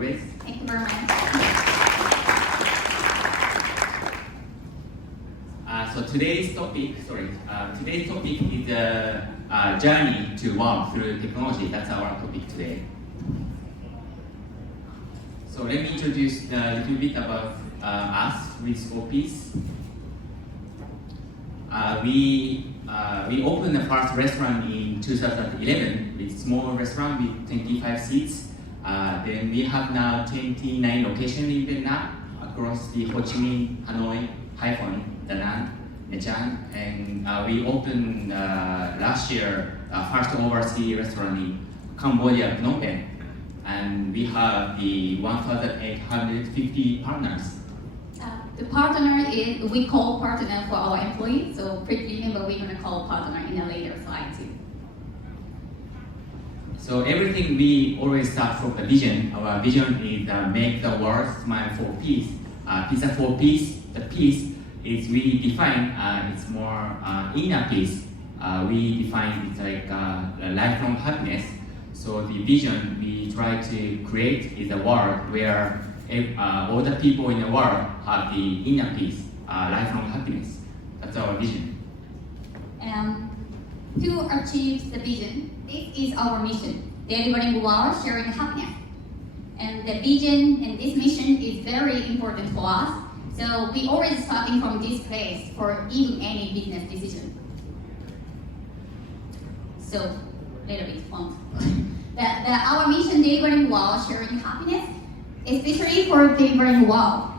always. Thank you very much. So today's topic is the journey to wow through technology. That's our topic today. So let me introduce a little bit about us with 4P'S. We opened the first restaurant in 2011 with small restaurant with 25 seats. Then we have now 29 locations in Vietnam across the Ho Chi Minh, Hanoi, Haiphong, Da Nang, Nha Trang, and we opened last year first overseas restaurant in Cambodia, Phnom Penh, and we have the 1,850 partners. The partner is, we call partner for our employees, so please remember we're going to call partner in a later slide too. So everything we always start from the vision. Our vision is make the world smile for peace. Pizza 4P'S. The peace is we define it's more inner peace. We define it's like lifelong happiness. So the vision we try to create is a world where all the people in the world have the inner peace, lifelong happiness. That's our vision. To achieve the vision, this is our mission, delivering wow, sharing happiness. And the vision and this mission is very important for us. So we always starting from this place for even any business decision. So, little bit font. Our mission, delivering wow, sharing happiness, especially for delivering wow.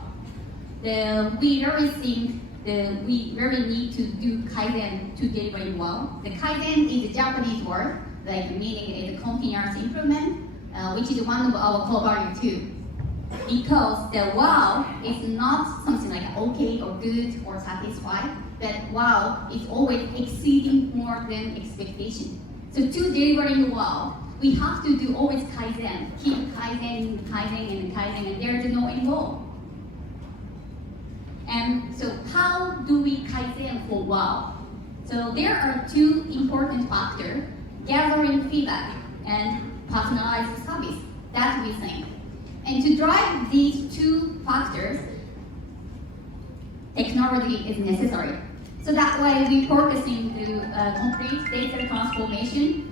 We really think we really need to do Kaizen to deliver wow. The Kaizen is a Japanese word, like meaning is a continuous improvement, which is one of our core values too. Because the wow is not something like okay or good or satisfied, but wow is always exceeding more than expectation. So to delivering wow, we have to do always Kaizen, keep Kaizen, and there is no end goal. And so how do we Kaizen for wow? So there are two important factors, gathering feedback and personalized service that we think. And to drive these two factors, technology is necessary. So that way we focusing to complete data transformation.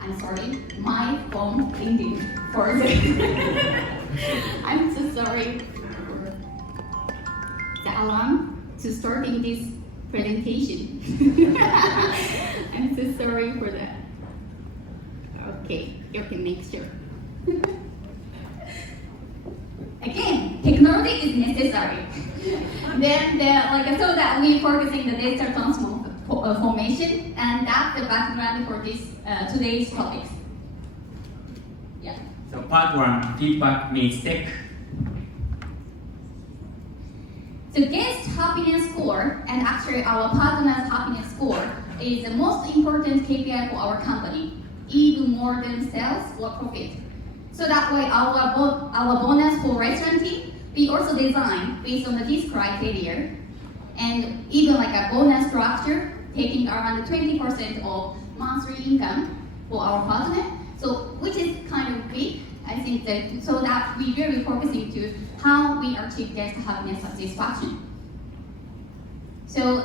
I'm sorry, my phone ringing for a second. I'm so sorry for the alarm to starting this presentation. I'm so sorry for that. Okay, you can make sure. Again, technology is necessary. Then so that we focusing the data transformation, and that's the background for this today's topics. Yeah. So part one, feedback meets tech. So guest happiness score, and actually our partner's happiness score, is the most important KPI for our company, even more than sales or profit. So that way our bonus for restaurant team, we also design based on this criteria, and even like a bonus structure, taking around 20% of monthly income for our partner, so which is kind of big, I think that, so that we really focusing to how we achieve guest happiness satisfaction. So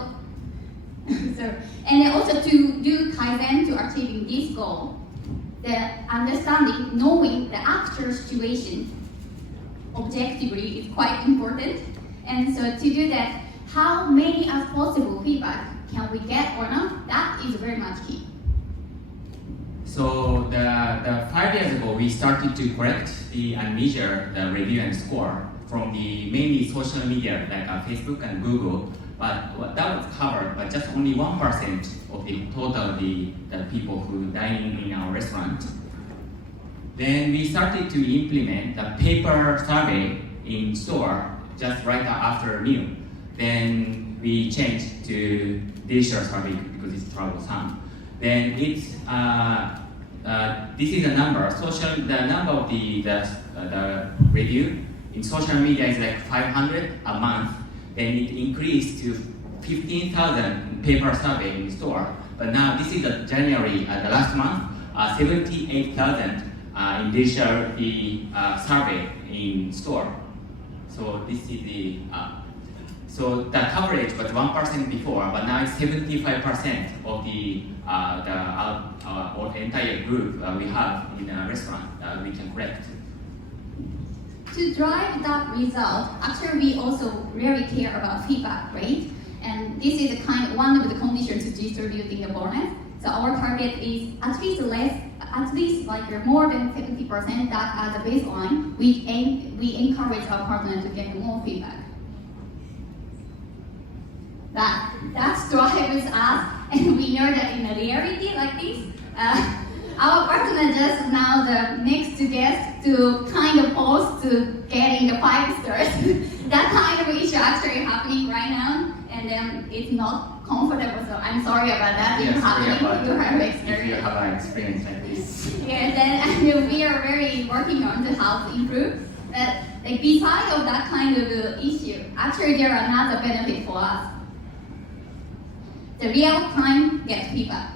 and then also to do Kaizen to achieving this goal, the understanding, knowing the actual situation objectively is quite important. And so to do that, how many as possible feedback can we get or not, that is very much key. So the 5 years ago, we started to collect and measure the review and score from the mainly social media like Facebook and Google, but that was covered by just only 1% of the total the people who dine in our restaurant. Then we started to implement the paper survey in store just right after meal. Then we changed to digital survey because it's troublesome. Then it's this is the number. The number of the review in social media is like 500 a month. Then it increased to 15,000 paper survey in store. But now this is January, the last month, 78,000 in digital the survey in store. So this is the so the coverage was 1% before, but now it's 75% of the or entire group we have in a restaurant we can correct. To drive that result, actually we also really care about feedback, right? And this is one of the conditions to distributing the bonus. So our target is at least like more than 70%. That as a baseline, we encourage our partner to get more feedback. That drives us, and we know that in a reality like this, our partner just now the next guest to kind of pose to getting the 5 stars. That kind of issue actually happening right now, and then it's not comfortable. So I'm sorry about that. Yes, It's happening. You have if experience. you have an experience like this. Yes, and we are very working on to how to improve. But like, besides of that kind of issue, actually there are another benefit for us. The real-time get feedback.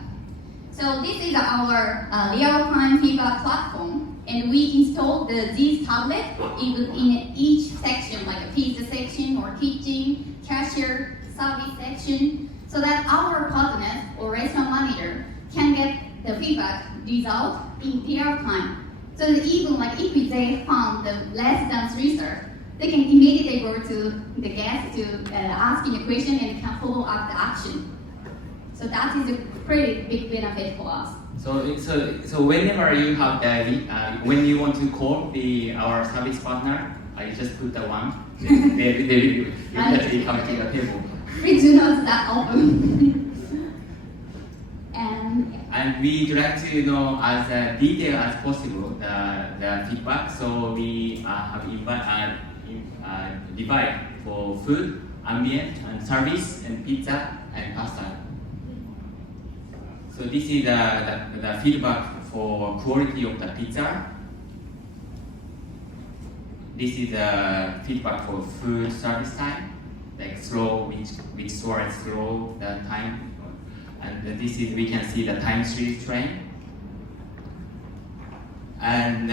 So this is our real-time feedback platform, and we installed these tablets in each section, like a pizza section or kitchen, cashier, service section, so that our partners or restaurant manager can get the feedback result in real time. So that even like if they found the less than 3 stars, they can immediately go to the guest to asking a question and can follow up the action. So that is a pretty big benefit for us. So whenever you have when you want to call our service partner, you just put the one. They immediately come to the table. We do not that often. And we try to know as detailed as possible the feedback. So we have divide for food, ambient, and service, and pizza and pasta. So this is the feedback for quality of the pizza. This is the feedback for food service time, like slow, which store is slow, the time. And this is, we can see the time series trend. And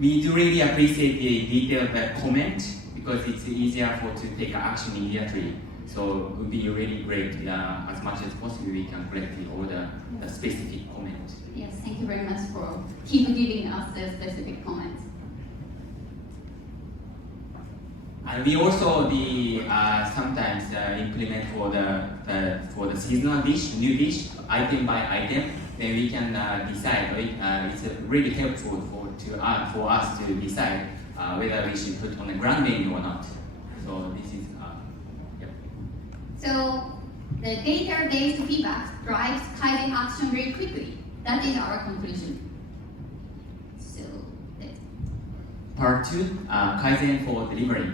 we do really appreciate the detailed comment because it's easier to take action immediately. So it would be really great as much as possible we can collect all the specific comments. Yes, thank you very much for keep giving us the specific comments. And we also sometimes implement for the seasonal dish, new dish, item by item. Then we can decide. It's really helpful for us to decide whether we should put on the grand menu or not. So this is. So the data-based feedback drives Kaizen action very quickly. That is our conclusion. So Part 2, Kaizen for delivery.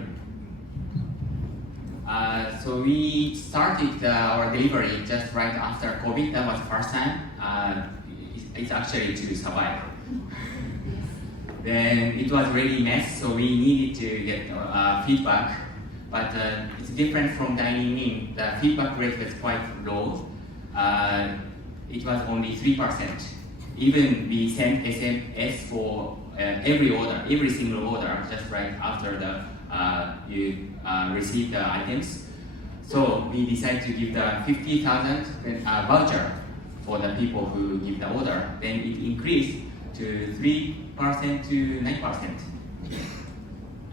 So we started our delivery just right after COVID. That was the first time. It's actually to survive. Then it was really mess, so we needed to get feedback. But it's different from Dine-in. The feedback rate was quite low. It was only 3%. Even we sent SMS for every single order, just right after you receive the items. So we decided to give the 50,000 voucher for the people who give the order. Then it increased to 3% to 9%.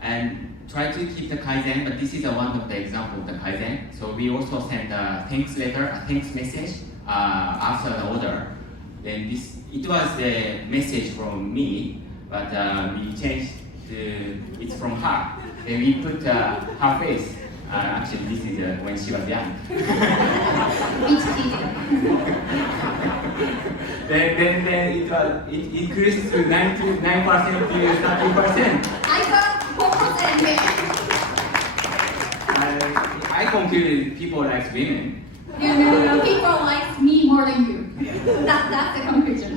And try to keep the Kaizen, but this is one of the example of the Kaizen. So we also send a thanks letter, a thanks message after the order. Then it was a message from me, but we changed it's from her. Then we put her face. Actually, this is when she was young. then it increased to 99% to 30%. I got 4%. I concluded people like women. No. People like me more than you. That's the conclusion.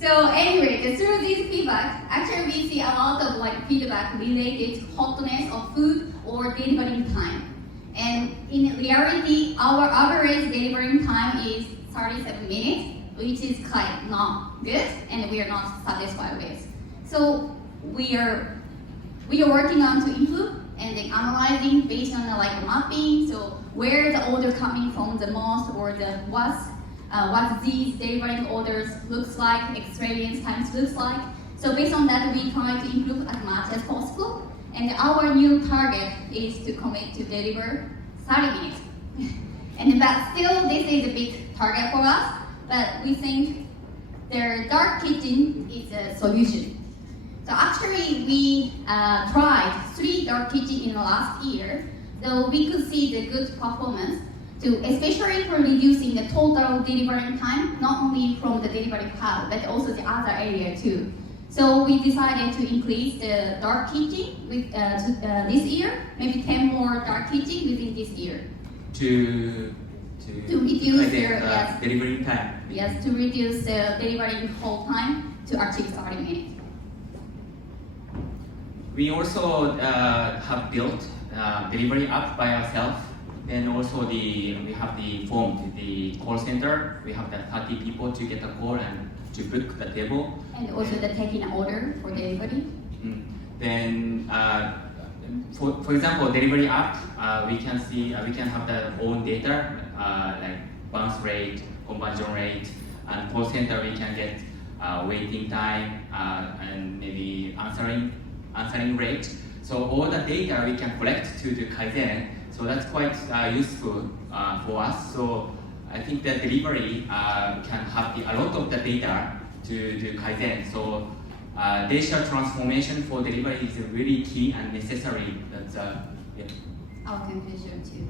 So anyway, through this feedback, actually we see a lot of feedback related to hotness of food or delivering time. And in reality, our average delivering time is 37 minutes, which is not good and we are not satisfied with. So we are working on to improve and then analyzing based on like mapping. So where the order coming from the most, or the what these delivering orders looks like, experience times looks like. So based on that, we try to improve as much as possible. And our new target is to commit to deliver 30 minutes. But still, this is a big target for us. But we think their dark kitchen is a solution. So actually, we tried 3 dark kitchens in the last year. So we could see the good performance, especially for reducing the total delivering time, not only from the delivery hub, but also the other area too. So we decided to increase the dark kitchen with, this year, maybe 10 more dark kitchen within this year. To reduce their delivery time. Yes, to reduce the delivery hold time to achieve 30 minutes. We also have built delivery app by ourselves. Then also we have the phone, the call center. We have the 30 people to get a call and to book the table. And also the taking an order for delivery. Then, for example, delivery app, we can see we can have the own data like bounce rate, conversion rate, and call center we can get waiting time and maybe answering rate. So all the data we can collect to the Kaizen. So that's quite useful for us. So I think that delivery can have a lot of the data to do Kaizen. So data transformation for delivery is really key and necessary. That's our conclusion too.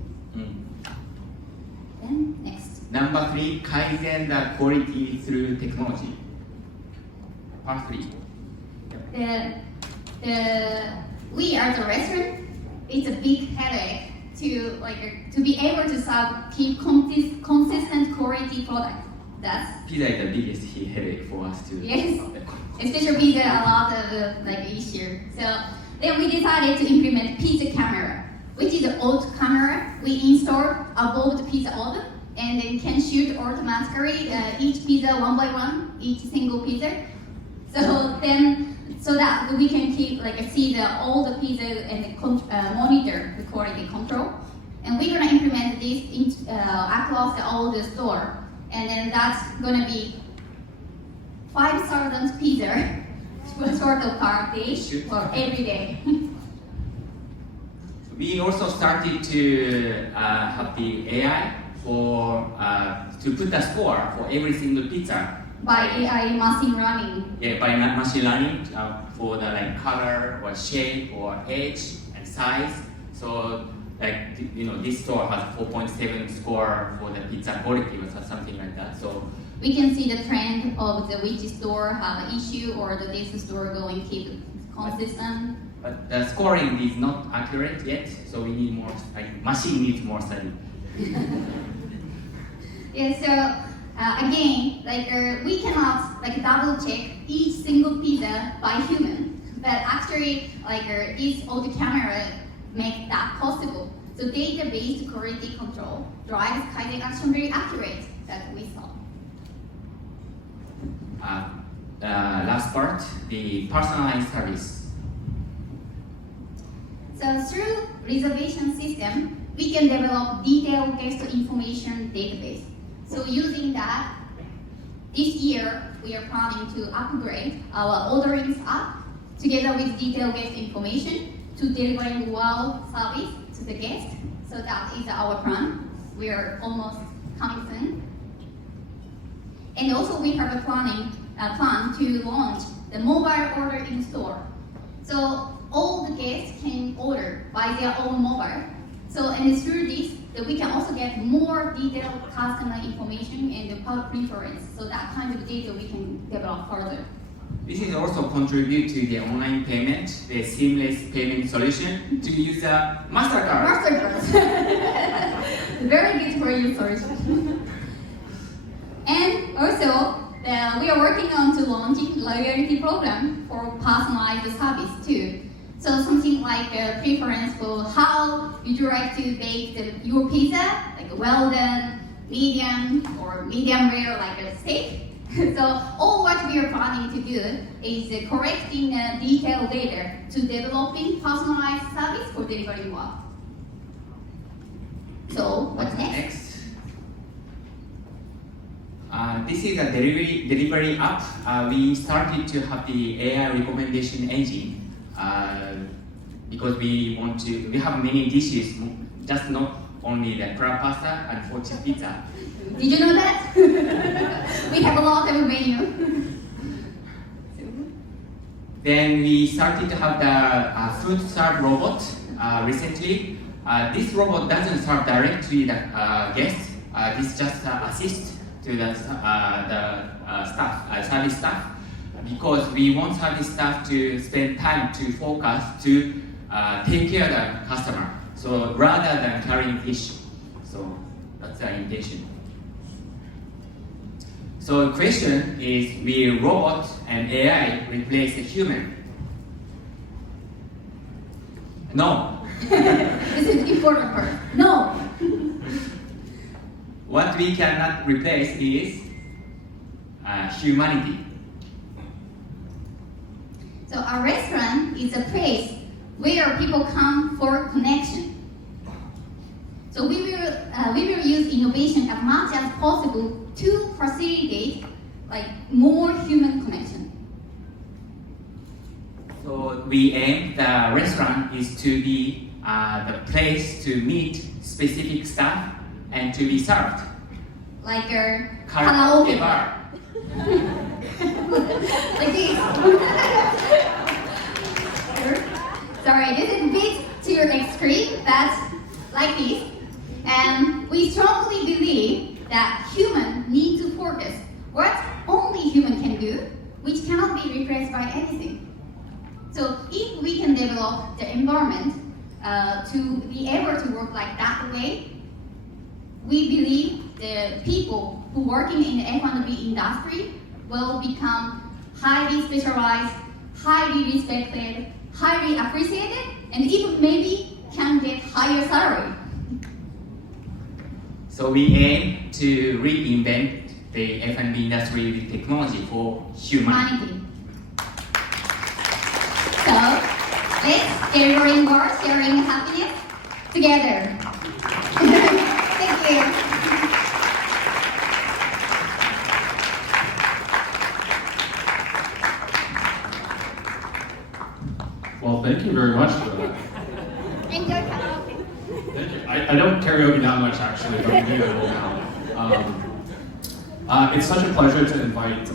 Then next. Number 3, Kaizen the quality through technology. Part 3. We as a restaurant, it's a big headache to be able to keep consistent quality product. That's Pizza is the biggest headache for us too. Yes, especially pizza a lot of issue. So then we decided to implement pizza camera, which is an old camera we installed above the pizza oven, and then can shoot automatically each pizza one by one, each single pizza. So that we can keep see all the pizza and monitor the quality control. And we're gonna implement this across all the store. And then that's gonna be 5,000 pizza sort of per day or every day. We also started to have the AI to put the score for every single pizza. By AI machine learning. Yeah, by machine learning for the color or shape or edge and size. So this store has 4.7 score for the pizza quality or something like that. So we can see the trend of which store have an issue or this store going keep consistent. But the scoring is not accurate yet, so we need more. Machine needs more study. Yeah. So. Again, we cannot double check each single pizza by human, but actually this old camera make that possible. So data-based quality control drives Kaizen action very accurate that we saw. Last part, the personalized service. So through reservation system, we can develop detailed guest information database. So using that, this year we are planning to upgrade our ordering app together with detailed guest information to delivering wow service to the guest. So that is our plan. We are almost coming soon. And also we have a plan to launch the mobile order in store. So all the guests can order by their own mobile. So and through this, that we can also get more detailed customer information and the preference. So that kind of data we can develop further. This is also contribute to the online payment, the seamless payment solution to use a MasterCard. Very good for you solution. And also, we are working on to launching loyalty program for personalized service too. So something like a preference for how would you like to bake your pizza, well done, medium, or medium rare like a steak. So all what we are planning to do is collecting detailed data to developing personalized service for delivering work. So what's next? This is a delivery app. We started to have the AI recommendation engine because we have many dishes, just not only the crab pasta and 4P'S pizza. Did you know that? We have a lot of menu. Then we started to have the food serve robot recently. This robot doesn't serve directly the guests. This just assists to the staff, service staff, because we want service staff to spend time to focus to take care of the customer. So rather than carrying fish, so that's the intention. So the question is, will robot and AI replace the human? No. This is important part. No. What we cannot replace is humanity. So a restaurant is a place where people come for connection. So we will use innovation as much as possible to facilitate more human connection. So we aim the restaurant is to be the place to meet specific staff and to be served. Like a Karaoke bar. Like this. Sorry, this is a bit too extreme, but like this. And we strongly believe that humans need to focus what only human can do, which cannot be replaced by anything. So if we can develop the environment to be able to work like that way, we believe the people who working in the F&B industry will become highly specialized, highly respected, highly appreciated, and even maybe can get higher salary. So we aim to reinvent the F&B industry with technology for humanity. So let's delivering work, sharing happiness together. Thank you. Well, thank you very much for that. Enjoy karaoke. Thank you. I don't karaoke that much, actually, but I'm doing it now. It's such a pleasure to invite